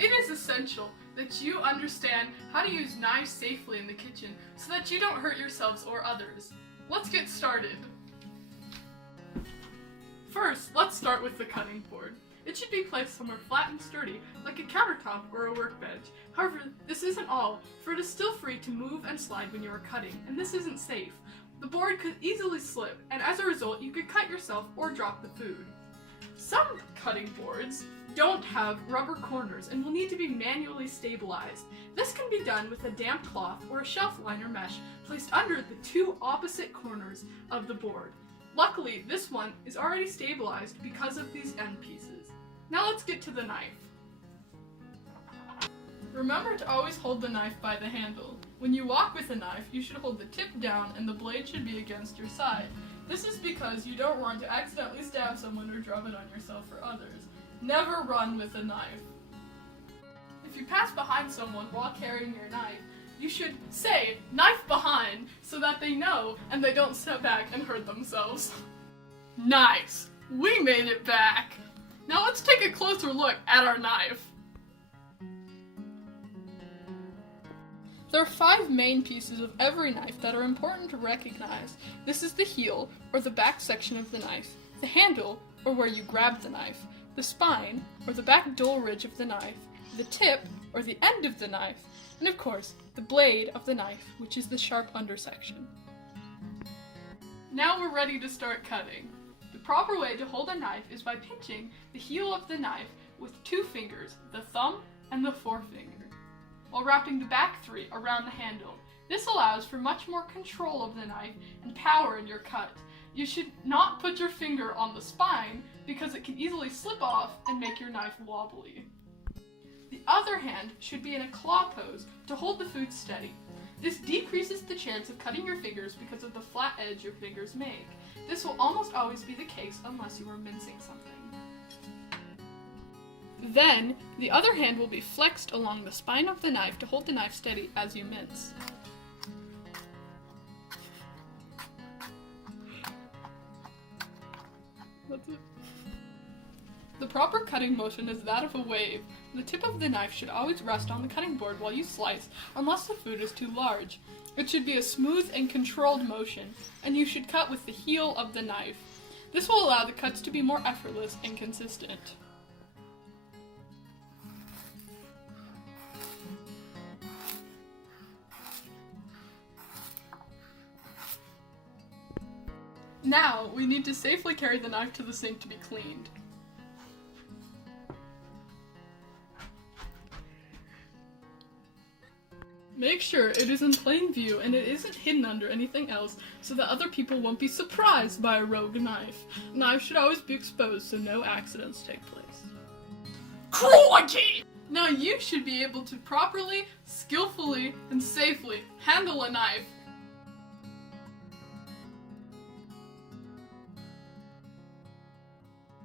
It is essential that you understand how to use knives safely in the kitchen so that you don't hurt yourselves or others. Let's get started. First, let's start with the cutting board. It should be placed somewhere flat and sturdy, like a countertop or a workbench. However, this isn't all, for it is still free to move and slide when you are cutting, and this isn't safe. The board could easily slip, and as a result, you could cut yourself or drop the food. Some cutting boards don't have rubber corners and will need to be manually stabilized. This can be done with a damp cloth or a shelf liner mesh placed under the two opposite corners of the board. Luckily, this one is already stabilized because of these end pieces. Now let's get to the knife. Remember to always hold the knife by the handle. When you walk with a knife, you should hold the tip down and the blade should be against your side. This is because you don't want to accidentally stab someone or drop it on yourself or others. Never run with a knife. If you pass behind someone while carrying your knife, you should say, "Knife behind," so that they know and they don't step back and hurt themselves. Nice! We made it back! Now let's take a closer look at our knife. There are 5 main pieces of every knife that are important to recognize. This is the heel, or the back section of the knife, the handle, or where you grab the knife, the spine, or the back dull ridge of the knife, the tip, or the end of the knife, and of course, the blade of the knife, which is the sharp undersection. Now we're ready to start cutting. The proper way to hold a knife is by pinching the heel of the knife with 2 fingers, the thumb and the forefinger, while wrapping the back 3 around the handle. This allows for much more control of the knife and power in your cut. You should not put your finger on the spine because it can easily slip off and make your knife wobbly. The other hand should be in a claw pose to hold the food steady. This decreases the chance of cutting your fingers because of the flat edge your fingers make. This will almost always be the case unless you are mincing something. Then, the other hand will be flexed along the spine of the knife to hold the knife steady as you mince. That's it. The proper cutting motion is that of a wave. The tip of the knife should always rest on the cutting board while you slice, unless the food is too large. It should be a smooth and controlled motion, and you should cut with the heel of the knife. This will allow the cuts to be more effortless and consistent. Now, we need to safely carry the knife to the sink to be cleaned. Make sure it is in plain view and it isn't hidden under anything else so that other people won't be surprised by a rogue knife. Knives should always be exposed so no accidents take place. Crikey! Now you should be able to properly, skillfully, and safely handle a knife